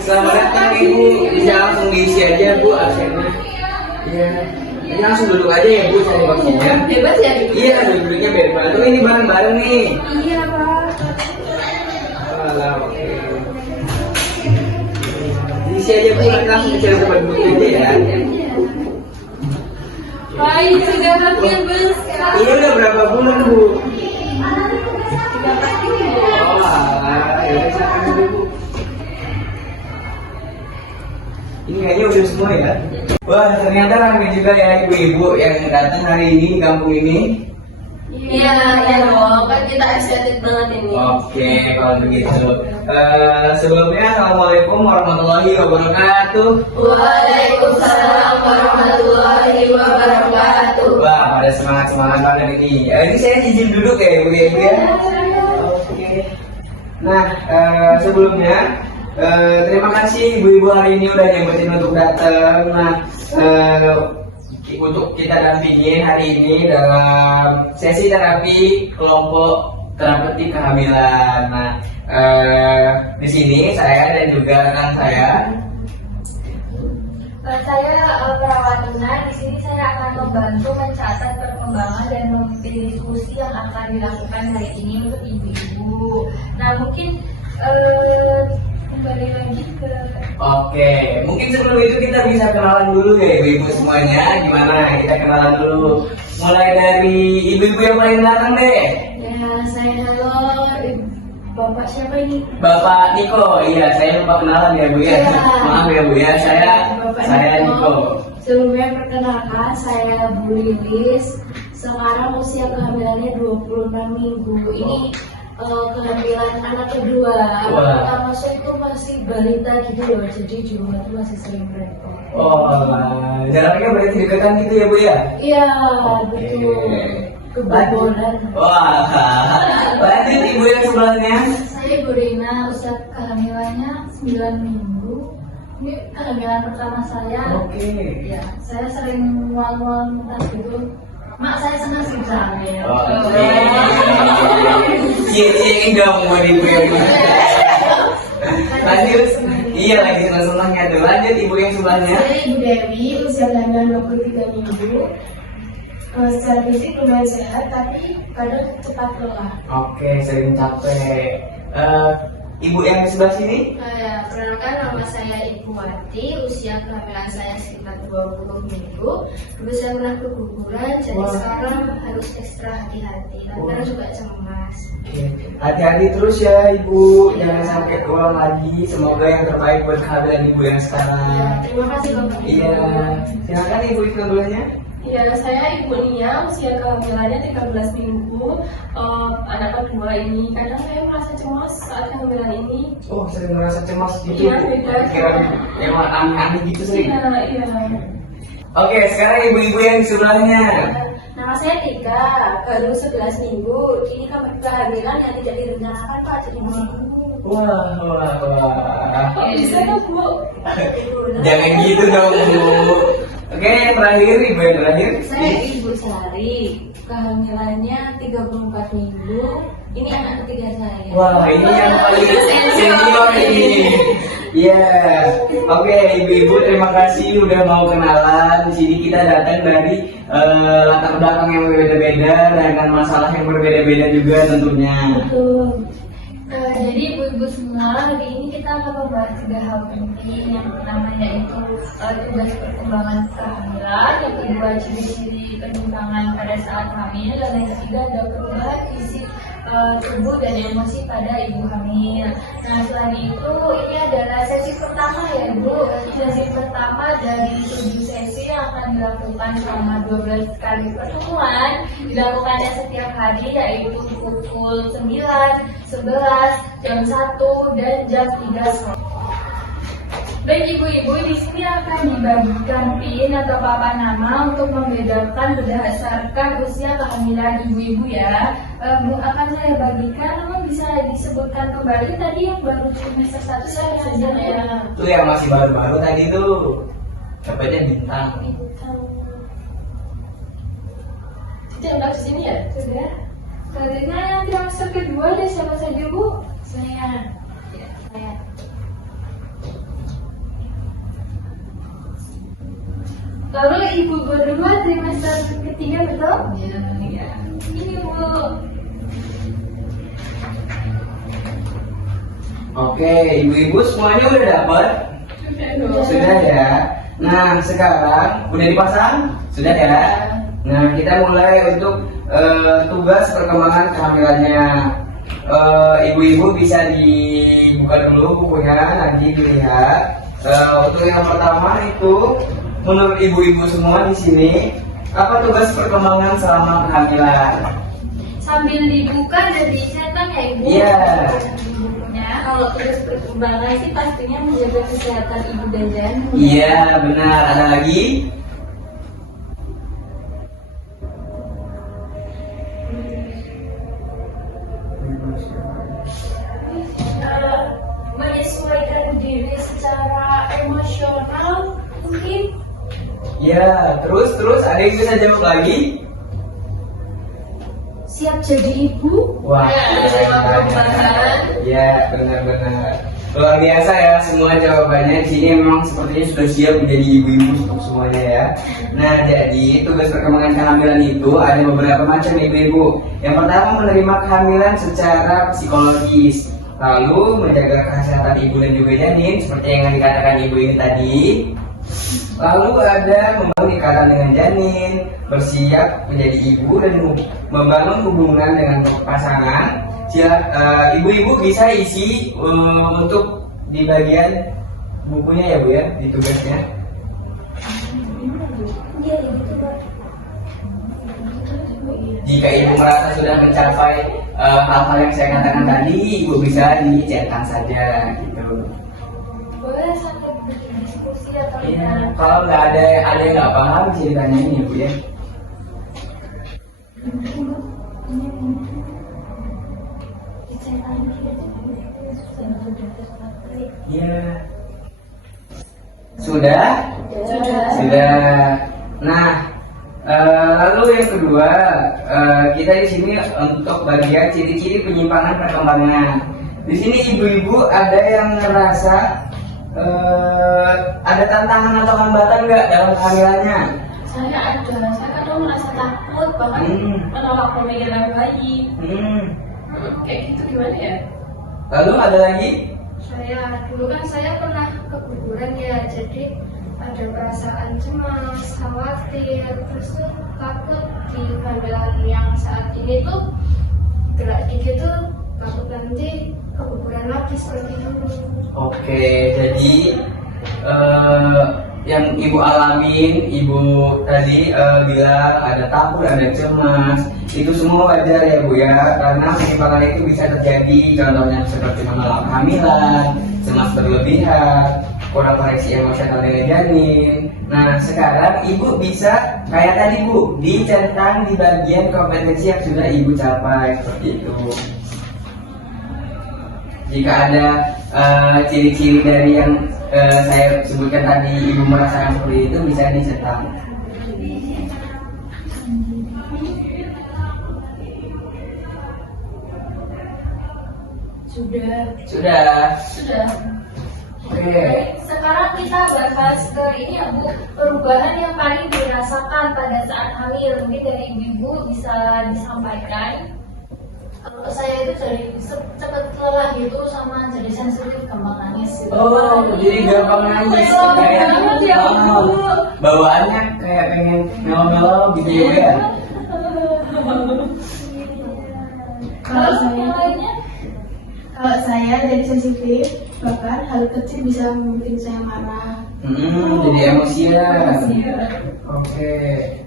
Selamat datang Ibu, bisa langsung diisi aja Bu absennya. Iya, ini langsung duduk aja ya Bu, cari baksonya. Bebas ya? Iya, duduknya bebas. Tuh ini bareng-bareng nih. Iya Pak. Alah, oke. Diisi aja Bu, nanti langsung dicari tempat duduk aja ya. Pak, ini sudah hampir besar. Ini udah berapa bulan Bu? Sudah pasti Bu. Oh alah, ya udah silakan dulu Bu. Ini kayaknya udah semua ya. Wah, ternyata ramai juga ya ibu-ibu yang datang hari ini di kampung ini. Iya, ya dong. Kan kita excited banget ini. Oke, kalau begitu. Sebelumnya, Assalamualaikum warahmatullahi wabarakatuh. Waalaikumsalam warahmatullahi wabarakatuh. Wah, pada semangat-semangat banget ini. Ini saya izin duduk ya ibu-ibu ya. Oke. Nah, sebelumnya terima kasih ibu-ibu hari ini udah nyempetin untuk datang. Nah, untuk kita dampingin hari ini dalam sesi terapi kelompok terapeutik kehamilan. Nah, di sini saya dan juga rekan saya. Saya perawat Nina. Di sini saya akan membantu mencatat perkembangan dan memimpin diskusi yang akan dilakukan hari ini untuk ibu-ibu. Nah, mungkin kembali lagi ke. Oke, mungkin sebelum itu kita bisa kenalan dulu ya ibu-ibu semuanya. Gimana? Kita kenalan dulu. Mulai dari ibu-ibu yang paling belakang deh. Ya, saya halo. Bapak siapa ini? Bapak Niko. Iya, saya lupa kenalan ya Bu ya. Iya. Maaf ya Bu ya. Bapak Saya Niko. Sebelumnya perkenalkan, saya Bu Lilis. Sekarang usia kehamilannya 26 minggu. Ini kehamilan anak kedua. Anak Wah. pertama saya itu masih balita gitu loh, jadi di rumah itu masih sering repot. Oh, jaraknya berarti dekatan gitu ya Bu ya? Iya, Oke. betul. Kebobolan. Wah, lanjut ibu yang sebelahnya. Saya Ibu Rina, usia kehamilannya 9 minggu. Ini kehamilan pertama saya. Oke. Ya, saya sering mual-mual muntah gitu. Mak, saya senang sih hamil. Oke. Cie dong buat ibu yang lanjut. Iya lagi senang-senangnya tuh. Lanjut ibu yang sebelahnya. Saya Ibu Dewi, usia kehamilan 23 minggu. Secara fisik lumayan sehat, tapi kadang cepat lelah. Oke, sering capek. Ibu yang di sebelah sini? Perkenalkan, nama saya Ibu Wati, usia kehamilan saya sekitar 20 minggu. Dulu saya pernah keguguran, jadi Wah. sekarang harus ekstra hati-hati. Kadang juga cemas. Oke. Hati-hati terus ya ibu, jangan sampai keulang lagi. Semoga yang terbaik buat kehamilan ibu yang sekarang. Ya, terima kasih Bapak. Iya, silakan ibu sebelahnya. Ya, saya Ibu Nia, usia kehamilannya 13 minggu. Anak kedua ini, kadang saya merasa cemas saat kehamilan ini. Oh, sering merasa cemas gitu. Iya, beda. Kira yang aneh-aneh gitu sering. Iya. Oke, sekarang ibu-ibu yang di sebelahnya. Nama saya Tika, baru 11 minggu. Ini kehamilan yang tidak direncanakan Pak, jadi minggu. Wah. Oh, bisa kan Bu? Jangan gitu dong Bu. Oke, yang terakhir ibu yang terakhir. Saya Ibu Sari, kehamilannya 34 minggu. Ini anak ketiga saya. Wah, ini yang paling senior ini. Iya. Oke, ibu-ibu terima kasih udah mau kenalan. Di sini kita datang dari latar belakang yang berbeda-beda dengan masalah yang berbeda-beda juga tentunya. Betul. Jadi ibu-ibu semua, hari ini kita akan membahas 3 hal penting. Yang pertama yaitu tugas perkembangan kehamilan, yang kedua ciri-ciri penyimpangan pada saat hamil, dan yang ketiga ada perubahan fisik tubuh dan emosi pada ibu hamil. Nah, selain itu ini adalah sesi pertama ya Bu. Sesi pertama dari 7 sesi yang akan dilakukan selama 12 kali pertemuan. Dilakukannya setiap hari yaitu pukul 9, 11, jam 1, dan jam 3 sore. Baik ibu-ibu, di sini akan dibagikan PIN atau papan nama untuk membedakan berdasarkan usia kehamilan ibu-ibu ya. Akan saya bagikan, namun bisa disebutkan kembali tadi yang baru trimester 1 saya saja ya. Tuh yang masih baru-baru tadi tuh. Dapatnya bintang. Tidak enggak di sini ya? Sudah. Selanjutnya yang trimester kedua ada siapa saja Bu? Saya. Ya, saya. Lalu ibu berdua trimester ketiga betul? Ya. Ini Bu. Oke, ibu-ibu semuanya udah dapat? Sudah ya. Nah, sekarang udah dipasang? Sudah ya. Nah, kita mulai untuk tugas perkembangan kehamilannya. Ibu-ibu bisa dibuka dulu bukunya, nanti dilihat. Untuk yang pertama itu, menurut ibu-ibu semua di sini, apa tugas perkembangan selama kehamilan? Sambil dibuka dan dicetak ya Ibu. Iya. Bukunya. Kalau tugas perkembangan sih pastinya menjaga kesehatan ibu dan janin. Iya, benar. Ada lagi? Menyesuaikan diri secara emosional mungkin. Ya, terus ada yang bisa jawab lagi? Siap jadi ibu. Wah, ya benar-benar luar biasa ya semua jawabannya. Di sini memang sepertinya sudah siap menjadi ibu-ibu untuk semuanya ya. Nah, jadi tugas perkembangan kehamilan itu ada beberapa macam ibu-ibu. Yang pertama menerima kehamilan secara psikologis, lalu menjaga kesehatan ibu dan juga janin seperti yang dikatakan ibu ini tadi. Lalu ada membangun ikatan dengan janin, bersiap menjadi ibu dan membangun hubungan dengan pasangan. Ibu-ibu bisa isi untuk di bagian bukunya ya Bu ya, di tugasnya. Jika ibu merasa sudah mencapai hal-hal yang saya katakan tadi, ibu bisa dicetak saja gitu. Boleh sampai berdiskusi atau Iya, kalau nggak ada yang nggak paham bisa ditanyain ya Bu ya. Iya. Sudah? Sudah. Nah, lalu yang kedua, kita di sini untuk bagian ciri-ciri penyimpanan perkembangan. Di sini ibu-ibu ada yang ngerasa ada tantangan atau hambatan nggak dalam kehamilannya? Saya kadang merasa takut bahkan menolak pemikiran bayi. Kayak gitu gimana ya? Lalu ada lagi? Dulu kan saya pernah keguguran ya, jadi ada perasaan cemas, khawatir, terus tuh takut di kehamilan yang saat ini tuh gerak dikit tuh takut nanti keguguran lagi seperti dulu. Oke, jadi yang ibu alamin, ibu tadi bilang ada takut, ada cemas, itu semua wajar ya Bu ya, karena penyimpangan itu bisa terjadi, contohnya seperti menolak kehamilan, cemas berlebihan, kurang koneksi emosional dengan janin. Nah, sekarang ibu bisa kayak tadi Bu, dicentang di bagian kompetensi yang sudah ibu capai seperti itu. Jika ada ciri-ciri dari yang saya sebutkan tadi, ibu merasakan seperti itu, bisa dicentang. Sudah. Oke. Baik, sekarang kita bahas ke ini ya Bu, perubahan yang paling dirasakan pada saat hamil. Mungkin dari ibu bisa disampaikan. Kalau saya itu dari cepet lelah gitu sama jadi sensitif gampang nangis gitu. Oh, jadi gampang nangis kayak bawaannya kayak pengen melo-melo gitu ya. Kalau yang lainnya? Kalau saya jadi sensitif, bahkan hal kecil bisa membuat saya marah. Jadi emosian. Oke.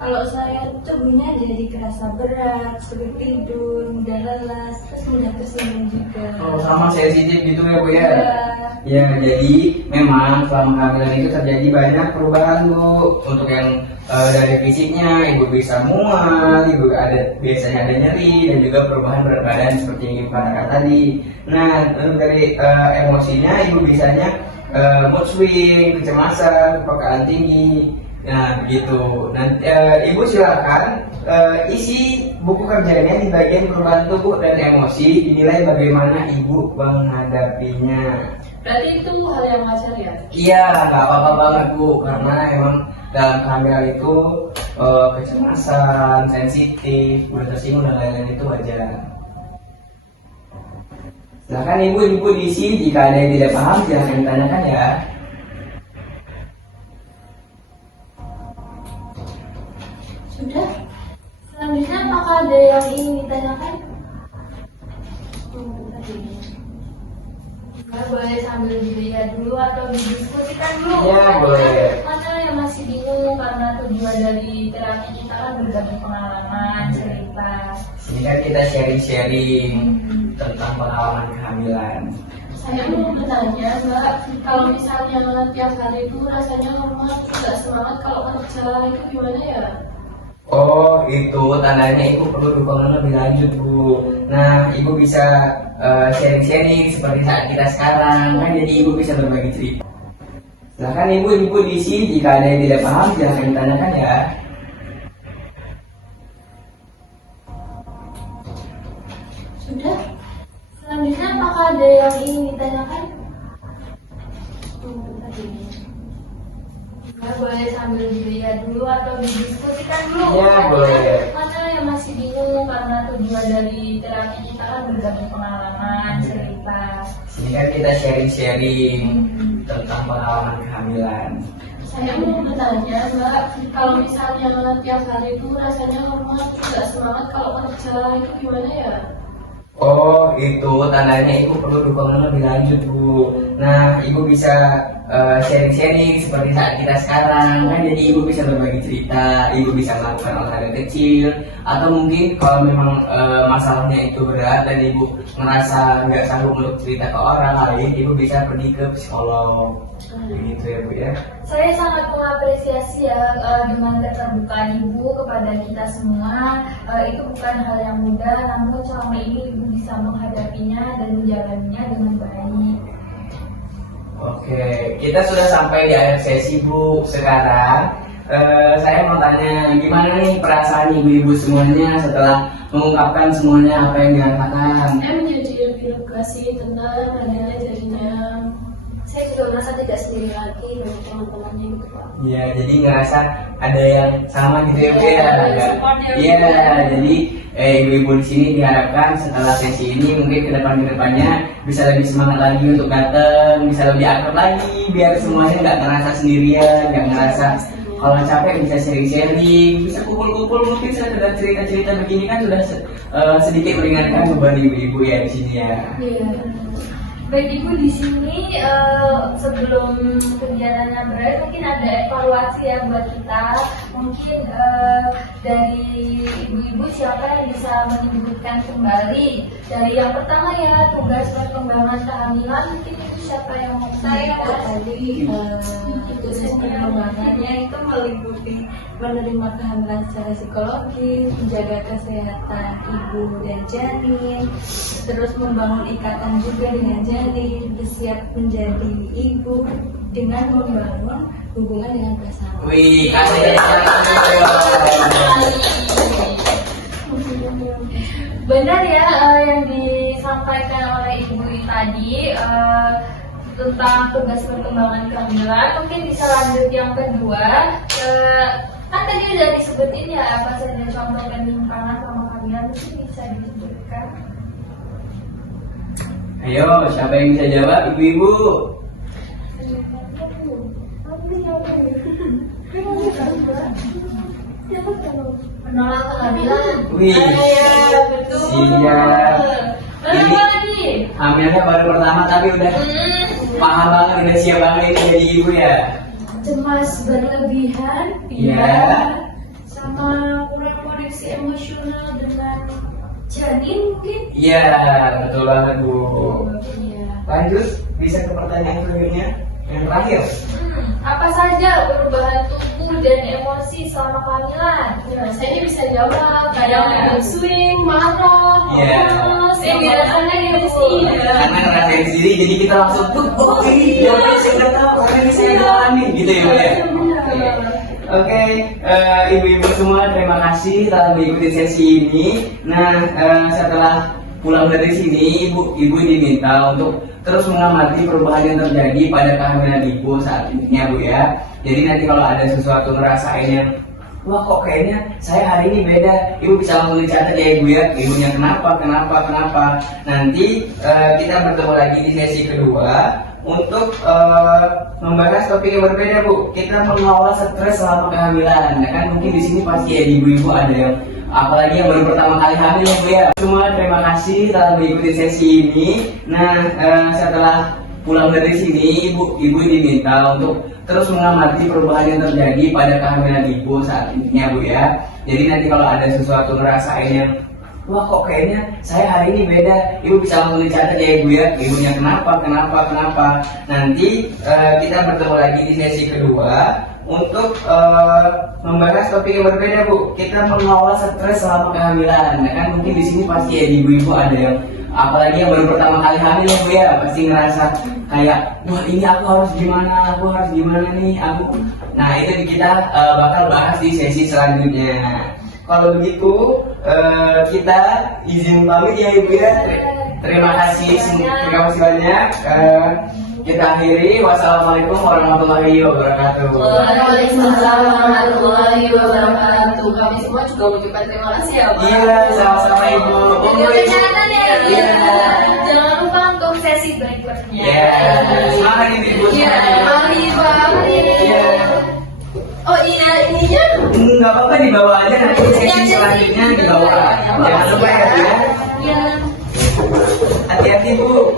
Kalau saya tubuhnya jadi kerasa berat, sulit tidur, mudah lelah, terus mudah tersinggung juga. Oh, sama sensitif gitu ya Bu ya. Ya, jadi memang selama kehamilan itu terjadi banyak perubahan Bu. Untuk yang dari fisiknya, ibu bisa mual, ibu biasanya ada nyeri, dan juga perubahan berat badan seperti yang ibu katakan tadi. Nah, untuk dari emosinya, ibu bisanya mood swing, kecemasan, kepekaan tinggi. Nah, begitu. Nanti ibu silakan isi buku kerjanya di bagian perubahan tubuh dan emosi, dinilai bagaimana ibu menghadapinya. Berarti itu hal yang wajar ya? Iya, nggak apa-apa banget Bu, karena emang dalam kehamilan itu kecemasan, sensitif, mudah tersinggung dan lain-lain itu wajar. Silakan ibu diisi, jika ada yang tidak paham silahkan ditanyakan ya. Sudah? Selanjutnya apakah ada yang ingin ditanyakan? Boleh sambil dilihat dulu atau didiskusikan dulu. Iya, boleh. Mana yang masih bingung karena tujuan dari terapi kita kan berbagi pengalaman, cerita. Ini kan kita sharing-sharing tentang pengalaman kehamilan. Saya mau bertanya Mbak, kalau misalnya tiap hari itu rasanya lemah, nggak semangat kalau kerja, itu gimana ya? Oh, itu tandanya ibu perlu dukungan lebih lanjut Bu. Nah, ibu bisa sharing-sharing seperti saat kita sekarang, kan jadi ibu bisa berbagi cerita. Silakan ibu diisi, jika ada yang tidak paham silahkan ditanyakan ya. Sudah? Selanjutnya apakah ada yang ingin ditanyakan? Boleh sambil dilihat dulu atau didiskusikan dulu. Iya, boleh. Mana yang masih bingung karena tujuan dari terapi kita kan berbagi pengalaman, cerita. Ini kan kita sharing-sharing tentang pengalaman kehamilan. Saya mau bertanya Mbak, kalau misalnya tiap hari itu rasanya lemah, nggak semangat kalau kerja, itu gimana ya? Oh, itu tandanya ibu perlu dukungan lebih lanjut Bu. Nah, ibu bisa sharing-sharing seperti saat kita sekarang, kan jadi ibu bisa berbagi cerita, ibu bisa melakukan olahraga kecil, atau mungkin kalau memang masalahnya itu berat dan ibu merasa nggak sanggup untuk cerita ke orang lain, ibu bisa pergi ke psikolog. Begitu ya Bu ya. Saya sangat mengapresiasi ya dengan keterbukaan ibu kepada kita semua. Itu bukan hal yang mudah, namun selama ini ibu bisa menghadapinya dan menjalaninya dengan baik. Oke, kita sudah sampai di akhir sesi Bu. Sekarang saya mau tanya, gimana nih perasaan ibu-ibu semuanya setelah mengungkapkan semuanya apa yang dikatakan? Saya menjadi lebih lega sih, tenang, adanya jadinya. Saya juga merasa tidak sendiri lagi dengan teman-temannya gitu Pak. Iya, jadi ngerasa ada yang sama gitu ya Bu ya. Iya, jadi ibu-ibu di sini diharapkan setelah sesi ini mungkin kedepannya bisa lebih semangat lagi untuk datang, bisa lebih akrab lagi, biar semuanya nggak ngerasa sendirian, nggak ngerasa kalau capek bisa sharing-sharing, bisa kumpul-kumpul, mungkin sudah cerita-cerita begini kan sudah sedikit meringankan beban ibu-ibu ya di sini ya. Iya. Baik ibu di sini sebelum kegiatannya berakhir mungkin ada evaluasi ya buat kita. Mungkin dari ibu-ibu siapa yang bisa menyebutkan kembali dari yang pertama ya tugas perkembangan kehamilan, mungkin itu siapa yang mau Saya menjelaskan? tadi tugas perkembangannya itu meliputi menerima kehamilan secara psikologis, menjaga kesehatan ibu dan janin, terus membangun ikatan juga dengan janin, bersiap menjadi ibu dengan membangun hubungan dengan pasangan. Wih, kasih Benar ya yang disampaikan oleh ibu tadi tentang tugas perkembangan kehamilan. Mungkin bisa lanjut yang kedua. Kan tadi udah disebutin ya apa saja contoh penyimpangan sama kehamilan, mungkin bisa disebutkan. Ayo, siapa yang bisa jawab? Ibu-ibu. Menolak kehamilan. Wih, betul. siap. Lalu apa lagi? Hamilnya baru pertama tapi udah paham banget, udah siap banget ini jadi ibu ya. Cemas berlebihan, Iya. sama kurang koneksi emosional dengan janin mungkin. Iya, betul banget Bu. Iya. Lanjut. bisa ke pertanyaan selanjutnya yang terakhir. Apa saja perubahan tubuh dan emosi selama kehamilan? Nah, saya ini bisa jawab. Kadang mood swing, marah, Iya. saya biasanya gitu sih. Karena ngerasain sendiri, jadi kita langsung tuh, oh ini yang saya nggak tahu, karena ini saya alami, gitu ya Bu ya. Oke, ibu-ibu semua terima kasih telah mengikuti sesi ini. Nah, setelah pulang dari sini, ibu diminta untuk terus mengamati perubahan yang terjadi pada kehamilan ibu saat ini ya Bu ya. Jadi nanti kalau ada sesuatu ngerasain yang wah kok kayaknya saya hari ini beda, ibu bisa langsung dicatat ya ibu ya, ibunya kenapa. Nanti kita bertemu lagi di sesi kedua untuk membahas topik yang berbeda Bu. Kita mengawal stres selama kehamilan. Nah kan mungkin di sini pasti ya ibu-ibu ada yang apalagi yang baru pertama kali hamil ya Bu ya. Semua terima kasih telah mengikuti sesi ini. Nah setelah pulang dari sini ibu diminta untuk terus mengamati perubahan yang terjadi pada kehamilan ibu saat ini ya Bu ya. Jadi nanti kalau ada sesuatu ngerasain yang wah kok kayaknya saya hari ini beda, ibu bisa langsung dicatat ya ibu ya, ibunya kenapa. Nanti kita bertemu lagi di sesi kedua untuk membahas topik yang berbeda Bu. Kita mengawal stres selama kehamilan. Nah kan mungkin di sini pasti ya ibu-ibu ada yang apalagi yang baru pertama kali hamil ya Bu ya, pasti ngerasa kayak wah ini aku harus gimana nih aku. Nah itu kita bakal bahas di sesi selanjutnya. Kalau begitu kita izin pamit ya ibu ya. Terima kasih banyak. Kita akhiri. Wassalamualaikum warahmatullahi wabarakatuh. Waalaikumsalam warahmatullahi wabarakatuh. Kami semua juga mengucapkan terima kasih ya Pak. Iya, sama-sama ibu. Kenyataan ya. Iya. Jangan lupa untuk sesi berikutnya. Iya. Semangat ibu. Iya, mari Pak. Iya. Oh iya, ininya Nggak apa-apa dibawa aja nanti sesi selanjutnya dibawa. Jangan lupa ya Bu ya. Ya. Hati-hati Bu.